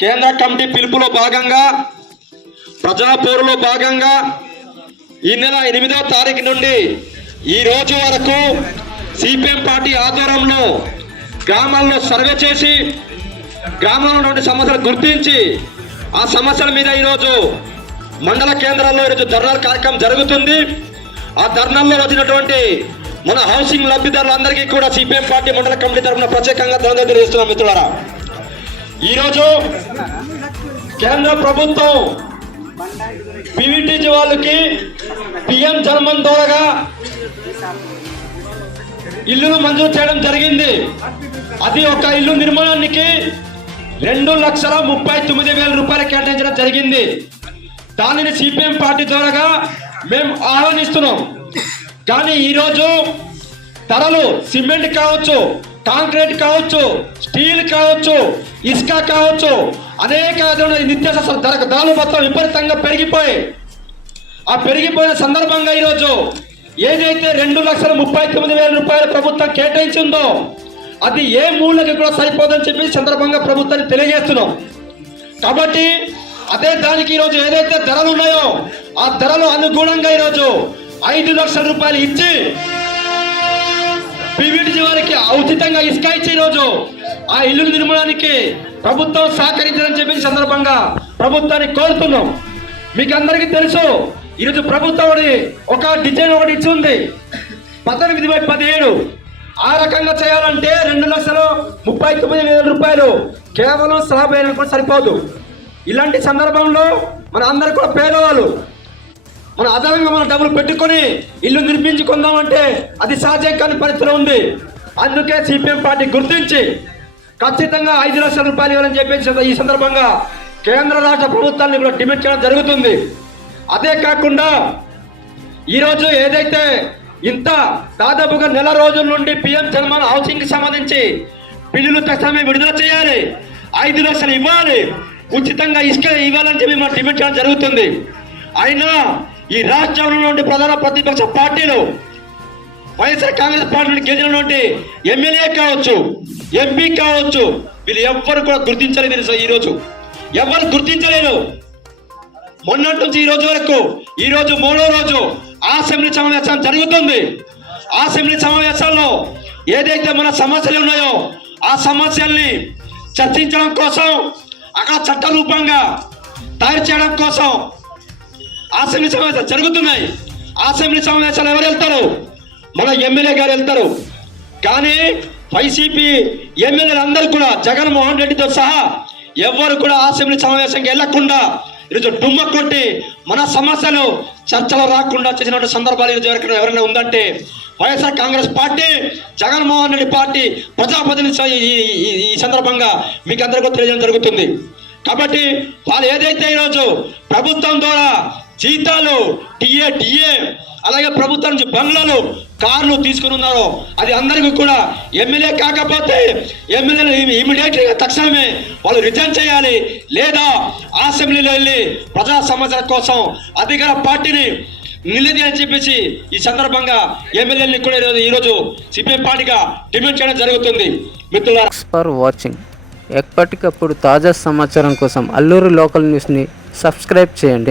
కేంద్ర కమిటీ పిలుపులో భాగంగా ప్రజాపోరులో భాగంగా ఈ నెల ఎనిమిదో తారీఖు నుండి ఈ రోజు వరకు సిపిఎం పార్టీ ఆధ్వర్యంలో గ్రామాల్లో సర్వే చేసి గ్రామంలో ఉన్నటువంటి సమస్యలు గుర్తించి ఆ సమస్యల మీద ఈరోజు మండల కేంద్రాల్లో ఈరోజు ధర్నాల కార్యక్రమం జరుగుతుంది. ఆ ధర్నాల్లో వచ్చినటువంటి మన హౌసింగ్ లబ్ధిదారులందరికీ కూడా సిపిఎం పార్టీ మండల కమిటీ తరఫున ప్రత్యేకంగా ధన్యవాదాలు తెలియజేస్తున్నాం మిత్రులారా. ఈరోజు కేంద్ర ప్రభుత్వం పివిటీజీ వాళ్ళకి పిఎం జన్మన్ ద్వారాగా ఇల్లును మంజూరు చేయడం జరిగింది. అది ఒక ఇల్లు నిర్మాణానికి రెండు లక్షల ముప్పై తొమ్మిది వేల రూపాయలు కేటాయించడం జరిగింది. దానిని సిపిఎం పార్టీ ద్వారాగా మేము ఆహ్వానిస్తున్నాం. కానీ ఈరోజు ధరలు సిమెంట్ కావచ్చు కాంక్రీట్ కావచ్చు స్టీల్ కావచ్చు ఇసుక కావచ్చు అనేక విధమైన నిత్యావసర ధర ధరలు మొత్తం విపరీతంగా పెరిగిపోయి ఆ పెరిగిపోయిన సందర్భంగా ఈరోజు ఏదైతే రెండు లక్షల ముప్పై తొమ్మిది వేల రూపాయలు ప్రభుత్వం కేటాయించిందో అది ఏ మూలకి కూడా సరిపోదని చెప్పి సందర్భంగా ప్రభుత్వాన్ని తెలియజేస్తున్నాం. కాబట్టి అదే దానికి ఈరోజు ఏదైతే ధరలు ఉన్నాయో ఆ ధరలు అనుగుణంగా ఈరోజు ఐదు లక్షల రూపాయలు ఇచ్చి పీవీటీజీ వారికి ఉచితంగా ఇసుక ఇచ్చి రోజు ఆ ఇల్లు నిర్మాణానికి ప్రభుత్వం సహకరించాలని చెప్పి సందర్భంగా ప్రభుత్వాన్ని కోరుతున్నాం. మీకు అందరికీ తెలుసు ఈరోజు ప్రభుత్వం ఒకటి ఒక డిజైన్ ఒకటి ఇచ్చి ఉంది. పదవి బై పదిహేడు. ఆ రకంగా చేయాలంటే రెండు లక్షలు ముప్పై తొమ్మిది వేల రూపాయలు. కేవలం స్లాబ్ కూడా సరిపోదు. ఇలాంటి సందర్భంలో మన అందరు కూడా పేదవాళ్ళు మన అదనంగా మన డబ్బులు పెట్టుకొని ఇల్లు నిర్మించుకుందామంటే అది సాధ్యం కాని పరిస్థితిలో ఉంది. అందుకే సిపిఎం పార్టీ గుర్తించి ఖచ్చితంగా ఐదు లక్షల రూపాయలు ఇవ్వాలని చెప్పేసి ఈ సందర్భంగా కేంద్ర రాష్ట్ర ప్రభుత్వాన్ని కూడా డిమాండ్ చేయడం జరుగుతుంది. అదే కాకుండా ఈరోజు ఏదైతే ఇంత దాదాపుగా నెల రోజుల నుండి పిఎం జన్మన్ హౌసింగ్కి సంబంధించి బిల్లులు తక్షణమే విడుదల చేయాలి. ఐదు లక్షలు ఇవ్వాలి. ఉచితంగా ఇసుక ఇవ్వాలని చెప్పి మనం డిమాండ్ చేయడం జరుగుతుంది. అయినా ఈ రాష్ట్రంలో నుండి ప్రధాన ప్రతిపక్ష పార్టీలు వైఎస్ఆర్ కాంగ్రెస్ పార్టీ నుండి గెలిచినటువంటి ఎమ్మెల్యే కావచ్చు ఎంపీ కావచ్చు వీళ్ళు ఎవ్వరు కూడా గుర్తించలేదు ఈ రోజు? ఎవరు గుర్తించలేదు మొన్నటి నుంచి ఈ రోజు వరకు ఈ రోజు మూడో రోజు అసెంబ్లీ సమావేశం జరుగుతుంది. ఆ అసెంబ్లీ సమావేశాల్లో ఏదైతే మన సమస్యలు ఉన్నాయో ఆ సమస్యల్ని చర్చించడం కోసం అక్కడ చట్ట రూపంగా తయారు చేయడం కోసం అసెంబ్లీ సమావేశాలు జరుగుతున్నాయి. అసెంబ్లీ సమావేశాలు ఎవరు వెళ్తారు? మన ఎమ్మెల్యే గారు వెళ్తారు. కానీ వైసీపీ ఎమ్మెల్యేలు అందరూ కూడా జగన్మోహన్ రెడ్డితో సహా ఎవరు కూడా అసెంబ్లీ సమావేశంకి వెళ్ళకుండా ఈరోజు డుమ్మ కొట్టి మన సమస్యలు చర్చలు రాకుండా చేసినటువంటి సందర్భాలు ఈరోజు ఎవరికైనా ఎవరైనా ఉందంటే YSR Congress party Jaganmohan Reddy party ప్రజాప్రతినిధి ఈ- ఈ- ఈ సందర్భంగా మీకు అందరికీ తెలియజేయడం జరుగుతుంది. కాబట్టి వాళ్ళు ఏదైతే ఈరోజు ప్రభుత్వం ద్వారా జీతాలు టీఏ టిఏ అలాగే ప్రభుత్వం నుంచి బంగ్లాలు కార్లు తీసుకుని ఉన్నారో. అది అందరికీ కూడా ఎమ్మెల్యే కాకపోతే ఎమ్మెల్యేలు ఇమీడియట్గా తక్షణమే వాళ్ళు రిజైన్ చేయాలి. లేదా అసెంబ్లీలో వెళ్ళి ప్రజా సమస్యల కోసం అధికార పార్టీని నిలది అని చెప్పేసి ఈ సందర్భంగా ఎమ్మెల్యేని కూడా ఈరోజు ఈరోజు సిపిఎం పార్టీగా డిమాండ్ చేయడం జరుగుతుంది. మిత్రులారా. ఫర్ వాచింగ్ ఎప్పటికప్పుడు తాజా సమాచారం కోసం అల్లూరు లోకల్ న్యూస్ని సబ్స్క్రైబ్ చేయండి.